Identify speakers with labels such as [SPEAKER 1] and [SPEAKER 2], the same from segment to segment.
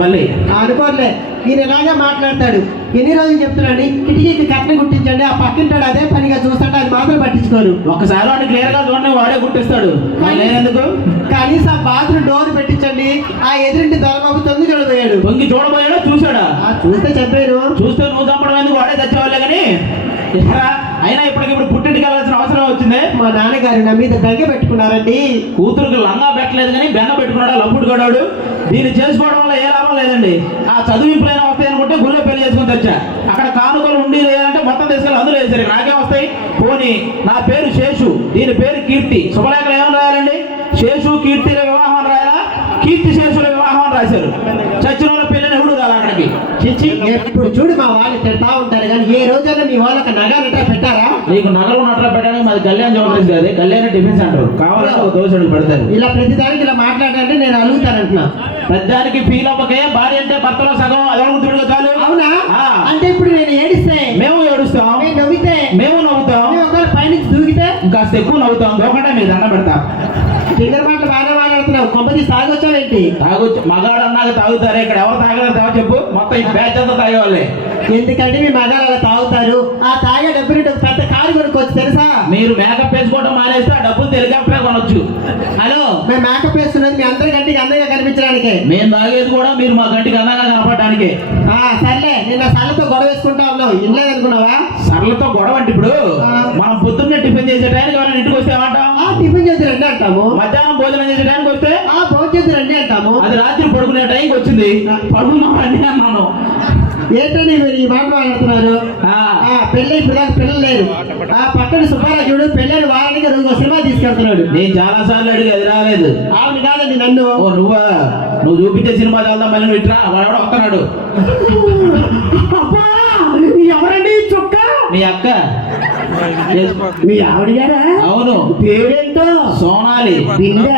[SPEAKER 1] మళ్ళీ.
[SPEAKER 2] అనుకోలే ఈయన ఇలాగే మాట్లాడతాడు? ఎన్ని రోజులు చెప్తున్నాడు? కిటికీకి కట్న గుట్టించండి ఆ పక్కింటాడు అదే పనిగా చూస్తాడు అది మాత్రం పట్టించుకోరు
[SPEAKER 1] ఒక్కసారి వాడిని క్లియర్గా చూడండి వాడే మళ్ళీ ఎందుకు?
[SPEAKER 2] కనీసం ఆ బాత్రూమ్ డోర్ పెట్టించండి ఆ ఎదురింటి దొరబాబు తొంగి చూడబోయాడు
[SPEAKER 1] పొంగి చూడబోయాడా చూసాడా
[SPEAKER 2] ఆ చూస్తే చెప్పారు
[SPEAKER 1] చూస్తే నువ్వు చంపడం ఎందుకు? వాడే తెచ్చేవాళ్ళే కానీ. అయినా ఇప్పటికిప్పుడు పుట్టింటికి వెళ్ళాల్సిన అవసరం వచ్చింది?
[SPEAKER 2] మా నాన్నగారు నా మీద బెంగ పెట్టుకున్నారండి.
[SPEAKER 1] కూతురుకి లంగా పెట్టలేదు కానీ బెంగ పెట్టుకున్నాడు? లప్పుడు గడాడు దీన్ని చేసుకోవడం వల్ల ఏ లాభం లేదండి. ఆ చదివింపులైనా వస్తాయి అనుకుంటే గుళ్ళో పెళ్ళి చేసుకుని తెచ్చా. అక్కడ కానుకలు ఉండి లేదంటే మొత్తం తీసుకెళ్ళి అందులో వేసారు. నాకేం వస్తాయి. పోనీ నా పేరు శేషు దీని పేరు కీర్తి. శుభలేఖలు ఏమని రాయాలండి? శేషు కీర్తిల వివాహం రాయాలా? కీర్తి శేషుల వివాహం రాశారు. చచ్చిన వాళ్ళ పెళ్ళిని ఎవడు కాదు అక్కడికి?
[SPEAKER 2] చిచ్చి. ఎప్పుడు చూడు మా వాళ్ళు తిడతా ఉంటారు కానీ ఏ రోజైనా మీ వాళ్ళకి నగానట పెట్టారా?
[SPEAKER 1] నీకు నగలు నట్ల పెట్టడానికి మాది కళ్యాణ్ జ్యువెలరీస్ కాదు కళ్యాణ్ టిఫిన్ సెంటర్. కావాలంటే ఒక దోశ పెడతారు
[SPEAKER 2] ఇలా ప్రతిదానికి ఇలా మాట్లాడాలంటే నేను అడుగుతానంటున్నా.
[SPEAKER 1] పెద్దానికి ఫీల్ అవ్వకే భార్య అంటే భర్తలో సగం అదొకటి చాలు.
[SPEAKER 2] అవునా. అంటే ఇప్పుడు నేను ఏడిస్తే?
[SPEAKER 1] మేము ఏడుస్తాం.
[SPEAKER 2] నేను నవ్వితే?
[SPEAKER 1] మేము నవ్వుతాం.
[SPEAKER 2] ఒకవేళ పైనుంచి దూకితే?
[SPEAKER 1] ఇంకాస్త ఎక్కువ నవ్వుతాం. దోకంటే మీరు దండ పెడతాం.
[SPEAKER 2] టింగర్ మాటలు బాగానే మాట్లాడుతున్నావు కొంపది సాగొచ్చావేంటి
[SPEAKER 1] తాగొచ్చు. మగాడు అన్నాక తాగుతారే. ఇక్కడ ఎవరు తాగలేరు తాగ చెప్పు. మొత్తం ఈ బ్యాచ్ అంతా తాగేవాళ్ళే.
[SPEAKER 2] ఎందుకంటే మీ మగాళ్ళు అలా తాగుతారు. ఆ తాగే డబ్బులు పెద్ద కారు కొనుక్కోవచ్చు తెలుసా?
[SPEAKER 1] మీరు మేకప్ వేసుకోవడం మానేస్తే ఆ డబ్బులు హెలికాప్టర్ కొనొచ్చు.
[SPEAKER 2] హలో మేము మేకప్ వేస్తున్నది మీ అందరికంటే అందంగా కనిపించడానికే
[SPEAKER 1] మేము తాగేది కూడా మీరు మా కంటికి అందంగా కనపడటానికే.
[SPEAKER 2] ఆ సర్లే నిన్న సళ్ళతో గొడవ వేసుకుంటా ఉన్నావు. ఇన్నలేదనుకున్నావా
[SPEAKER 1] సరళతో గొడవ అంటే ఇప్పుడు. మనం పొద్దున్నే టిఫిన్ చేసే టైంకి ఎవరైనా ఇంటికి వస్తే ఏమంటాం?
[SPEAKER 2] ఆ టిఫిన్ చేసి రండి అంటాము.
[SPEAKER 1] మధ్యాహ్నం భోజనం చేసే టైంకి వస్తే?
[SPEAKER 2] ఆ భోజనం చేసి రండి అంటాము.
[SPEAKER 1] అది రాత్రి పడుకునే టైంకి వచ్చింది. పడుకున్నామండి అన్నాను.
[SPEAKER 2] ఏంటండి మీరు ఈ మాట మాట్లాడుతున్నారు? ఇప్పుడు దాకా పిల్లలు లేరు. ఆ పక్కన సుబ్బారాజుడు పెళ్ళని వారానికి ఒక సినిమా తీసుకెళ్తున్నాడు.
[SPEAKER 1] నేను చాలా సార్లు అడిగి అది రాలేదు.
[SPEAKER 2] ఆవిడ కాదండి నన్ను.
[SPEAKER 1] ఓ నువ్వా? నువ్వు చూపించే సినిమా చదువుతా మళ్ళీ నువ్వు ఇట్రా వాడు వస్తున్నాడు.
[SPEAKER 2] ఎవరండి చుక్క?
[SPEAKER 1] మీ అక్క.
[SPEAKER 2] మీ ఆవిడ గారా?
[SPEAKER 1] అవును.
[SPEAKER 2] పేరేంటో?
[SPEAKER 1] సోనాలి.
[SPEAKER 2] బిందె?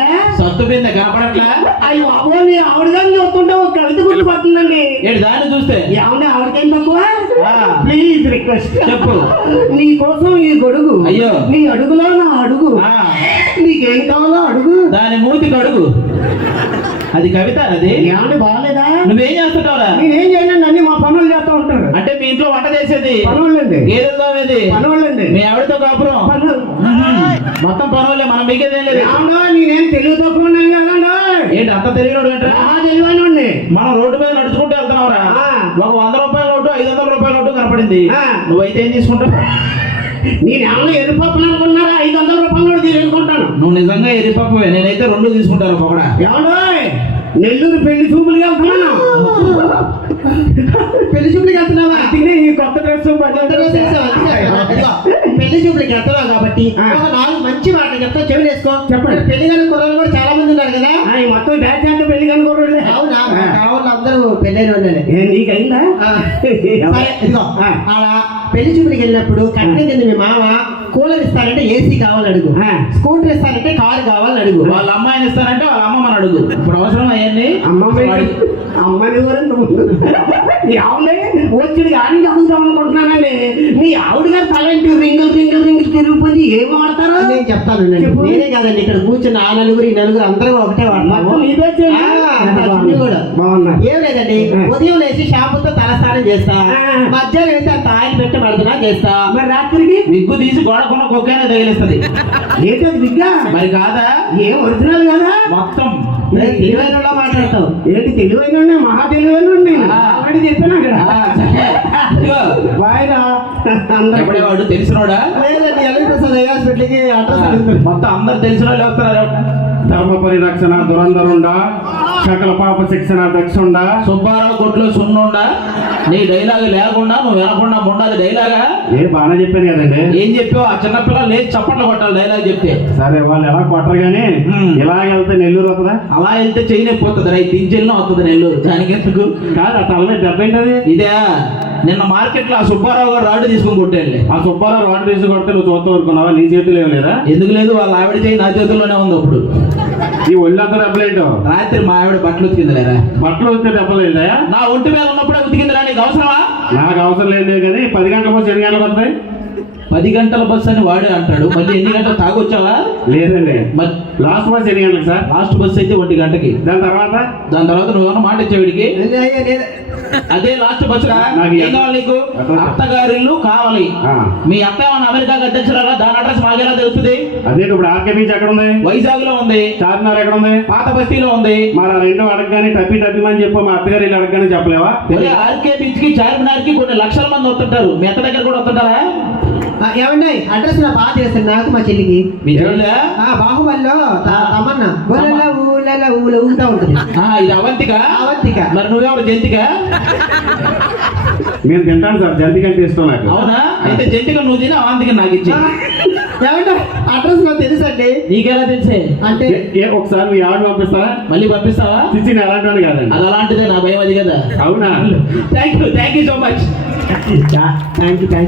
[SPEAKER 1] సత్తు బిందె కనపడట్లా?
[SPEAKER 2] అయ్యో అబ్బో మీ ఆవిడ గారిని చూస్తుంటే ఒక కవిత గుర్తుపడుతుందండి
[SPEAKER 1] ఏంటి దాన్ని చూస్తే?
[SPEAKER 2] ఏమన్నా ఆవిడకేం తక్కువ?
[SPEAKER 1] ఆ.
[SPEAKER 2] ప్లీజ్ రిక్వెస్ట్
[SPEAKER 1] చెప్పు.
[SPEAKER 2] నీ కోసం ఈ గొడుగు.
[SPEAKER 1] అయ్యో.
[SPEAKER 2] నీ అడుగులో నా అడుగు.
[SPEAKER 1] ఆ,
[SPEAKER 2] నీకేం కావాలో అడుగు.
[SPEAKER 1] దాని మూతికి అడుగు. అది కవిత అది?
[SPEAKER 2] ఏమంటే బాగాలేదా?
[SPEAKER 1] నువ్వేం చేస్తుంటావురా?
[SPEAKER 2] నేనేం చేయలేండి అన్ని మా పనులు చేస్తూ ఉంటారు.
[SPEAKER 1] అంటే మీ ఇంట్లో వంట చేసేది?
[SPEAKER 2] పనులండి పనులండి
[SPEAKER 1] మీ ఆవిడతో కాపురం?
[SPEAKER 2] పనులు.
[SPEAKER 1] మొత్తం పనులే మనం లేదు.
[SPEAKER 2] ఏమన్నా నేనేం తెలుగు తక్కువ ఉన్నాను కదండి
[SPEAKER 1] ఏంటి అంత
[SPEAKER 2] మహా తెలివైనండి
[SPEAKER 1] మనం రోడ్డు మీద నడుచుకుంటూ వెళ్తున్నావురా. ఒక వంద రూపాయల నోటు ఐదు వందల రూపాయల నోటు కనపడింది. నువ్వైతే ఏం తీసుకుంటావు?
[SPEAKER 2] నేను ఏమన్నా ఎరుపప్పులు అనుకున్నారా ఐదు వందల రూపాయలు తీసుకుంటాను.
[SPEAKER 1] నువ్వు నిజంగా ఎరిపప్పవే. నేనైతే రెండు తీసుకుంటాను పొగడా
[SPEAKER 2] ఏమండోయ్ నెల్లూరు పెళ్ళి చూపులు వెళ్తున్నాను. పెళ్ళి చూపులకి వెళ్తున్నావా? తినే ఈ కొత్త డ్రెస్ పెళ్ళి చూపులకి వెళ్తున్నావు కాబట్టి? ఒక నాలుగు మంచి మాట చెప్తా చెవి వేసుకో. చెప్పండి. పెళ్ళి కాని కుర్రలు కూడా చాలా మంది ఉన్నారు కదా? మొత్తం బ్యాచ్ అంటే పెళ్ళి కాని కుర్రలు అవునా కావాలి అందరూ పెళ్ళైన వాళ్ళే. నీకైందా? ఆడ పెళ్ళి చూపులకి వెళ్ళినప్పుడు కట్నం కింద మీ మామ కూలర్ ఇస్తానంటే ఏసీ కావాలని అడుగు. స్కూటర్ ఇస్తానంటే కారు కావాలని అడుగు.
[SPEAKER 1] వాళ్ళ అమ్మాయిని ఇస్తానంటే వాళ్ళ అమ్మ మన అడుగు. ఇప్పుడు అవసరం అయ్యండి
[SPEAKER 2] అమ్మని ఎవరంత ముందు ఆవిడే వచ్చింది కానీ చదువుతాం అనుకుంటున్నానండి. మీ ఆవిడ గారు తలంటి రింగులు రింగులు రింగులు తిరిగిపోయి ఏం వాడతారు? నేను చెప్తాను నేనే కదండి ఇక్కడ కూర్చున్న ఆ నలుగురు ఈ నలుగురు అందరూ ఒకటే వాడతాము కూడా ఏం లేదండి ఉదయం లేచి షాంపూతో తలస్నానం చేస్తా. మధ్యాహ్నం వేసి అంత ఆయిల్ పెట్టి పడుతున్నా చేస్తా. మరి రాత్రికి?
[SPEAKER 1] విగ్గు తీసి గోడకున్న కుక్కనే తగిలిస్తుంది.
[SPEAKER 2] ఏంటది బిగ్గా
[SPEAKER 1] మరి కాదా?
[SPEAKER 2] ఏం ఒరిజినల్ కదా?
[SPEAKER 1] మొత్తం
[SPEAKER 2] తెలివైన మాట్లాడతావు. ఏంటి తెలివైన మహా తెలివైన ఆల్రెడీ చెప్పాను అక్కడ.
[SPEAKER 1] ఎప్పుడేవాడు తెలిసినోడా?
[SPEAKER 2] లేదండి ఎల్వి ప్రసాద్ హాస్పిటల్కి అడ్రస్
[SPEAKER 1] మొత్తం అందరు తెలిసిన వాళ్ళు వస్తున్నారు.
[SPEAKER 3] ధర్మ పరిరక్షణ దురంధరుండ సకల పాప శిక్షణ దక్షుండ.
[SPEAKER 1] సుబ్బారావు కొట్లో సున్నుండా నీ డైలాగ్ లేకుండా నువ్వు వినకుండా ఉండాలి డైలాగా?
[SPEAKER 3] ఏ బాగానే చెప్పాను కదండి.
[SPEAKER 1] ఏం చెప్పావు? ఆ చిన్నపిల్ల లేదు చప్పట్లు కొట్టాలి డైలాగ్ చెప్తే.
[SPEAKER 3] సరే వాళ్ళు ఎలా కొట్టరు కానీ. ఇలా వెళ్తే నెల్లూరు వస్తుందా?
[SPEAKER 1] అలా వెళ్తే వస్తుంది రైతు దించెల్ని వస్తుంది నెల్లూరు. దానికి ఎందుకు?
[SPEAKER 3] కాదు ఆ తల దెబ్బ ఏంటది?
[SPEAKER 1] ఇదే నిన్న మార్కెట్లో ఆ సుబ్బారావు గారు రాడు తీసుకొని కొట్టాడులే.
[SPEAKER 3] ఆ సుబ్బారావు రోడ్డు తీసి కొడితే నువ్వు చూస్తూ ఊరుకున్నావా? నీ చేతులు ఏం లేదా?
[SPEAKER 1] ఎందుకు లేదు? వాళ్ళ ఆవిడ చేయి నా చేతుల్లోనే ఉంది అప్పుడు.
[SPEAKER 3] ఈ ఒళ్ళంతా దెబ్బలేంటో
[SPEAKER 1] రాత్రి మా ఆవిడ బట్టలు ఉతికిందిలేరా?
[SPEAKER 3] బట్టలు వస్తే దెబ్బలు లేదా
[SPEAKER 1] నా ఒంటి మీద ఉన్నప్పుడే ఉతికిందిరా నీకు అవసరమా?
[SPEAKER 3] నాకు అవసరం లేదు కానీ పది గంటలకు వచ్చి ఎన్ని గంటలకు వస్తాయి?
[SPEAKER 1] పది గంటల బస్సు అని వాడే అంటాడు. మళ్ళీ ఎన్ని గంటలు తాగొచ్చావా?
[SPEAKER 3] లేదండి.
[SPEAKER 1] మరి
[SPEAKER 3] లాస్ట్ బస్ ఎన్ని గంటలకు సార్?
[SPEAKER 1] లాస్ట్ బస్సు అయితే ఒంటి గంటకి.
[SPEAKER 3] దాని తర్వాత?
[SPEAKER 1] దాని తర్వాత నువ్వేమన్నా మాట ఇచ్చేవాడికి అదే లాస్ట్ బస్సు రా.
[SPEAKER 3] నాకు
[SPEAKER 1] ఏం కావాలి నీకు? అత్తగారిల్లు కావాలి.
[SPEAKER 3] ఆ.
[SPEAKER 1] మీ అత్త ఏమన్నా అమెరికాకి అధ్యక్షురాలా దాని అడ్రస్ మాకేలా తెలుస్తుంది?
[SPEAKER 3] అదే ఇప్పుడు ఆర్కే బీచ్ ఎక్కడ ఉంది
[SPEAKER 1] వైజాగ్లో ఉంది.
[SPEAKER 3] చార్మినార్ ఎక్కడ ఉంది
[SPEAKER 1] పాత బస్తీలో ఉంది.
[SPEAKER 3] మరి ఆ రెండు అడగగానే టప్పి టప్పిమని చెప్పు మా అత్తగారు ఇల్లు అడగగానే చెప్పలేవా?
[SPEAKER 1] ఆర్కే బీచ్కి చార్మినార్కి కొన్ని లక్షల మంది వస్తుంటారు. మీ అత్త దగ్గర కూడా వస్తుంటారా
[SPEAKER 2] ఏమండి అడ్రస్ నా బాగా చేస్తాను నాకు మా చెల్లికి. బాహుబలిలో తమన్నా. ఊలల ఊలల ఊల ఊగుతా ఉంటుంది.
[SPEAKER 1] ఆ, ఇది అవంతిక?
[SPEAKER 2] అవంతిక.
[SPEAKER 1] మరి నువ్వెవరు జంతిక?
[SPEAKER 3] నేను తింటాను సార్ జంతి కంటే ఇష్టం నాకు.
[SPEAKER 1] అవునా? అయితే జంతిక నువ్వు తిని అవంతిక నాకు ఇచ్చి.
[SPEAKER 2] ఏమంటే అడ్రస్ నాకు తెలుసండి
[SPEAKER 1] నీకెలా తెలిసే?
[SPEAKER 2] అంటే
[SPEAKER 3] ఒకసారి మీ ఆవిడ పంపిస్తారా
[SPEAKER 1] మళ్ళీ పంపిస్తావా?
[SPEAKER 3] నేను అలాంటి వాడిని కాదండి.
[SPEAKER 1] అది అలాంటిదే నా భయం అది కదా.
[SPEAKER 3] అవునా?
[SPEAKER 1] Thank you thank you so much
[SPEAKER 2] thank you thanks